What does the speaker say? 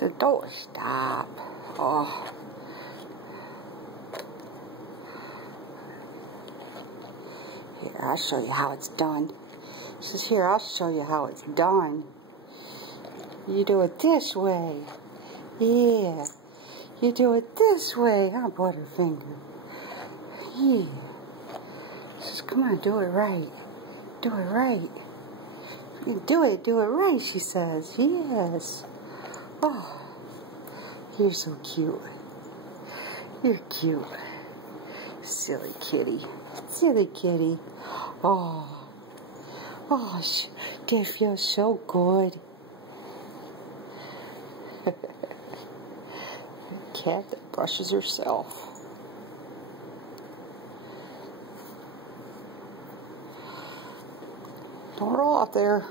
So don't stop. Oh. Here, I'll show you how it's done. She says, here, I'll show you how it's done. You do it this way. Yeah. You do it this way, huh, Butterfinger? Yeah. She says, come on, do it right. Do it right. You do it right, she says. Yes. Oh, you're so cute. You're cute. Silly kitty. Silly kitty. Oh. Oh, that feels so good. Cat that brushes herself. Don't roll out there.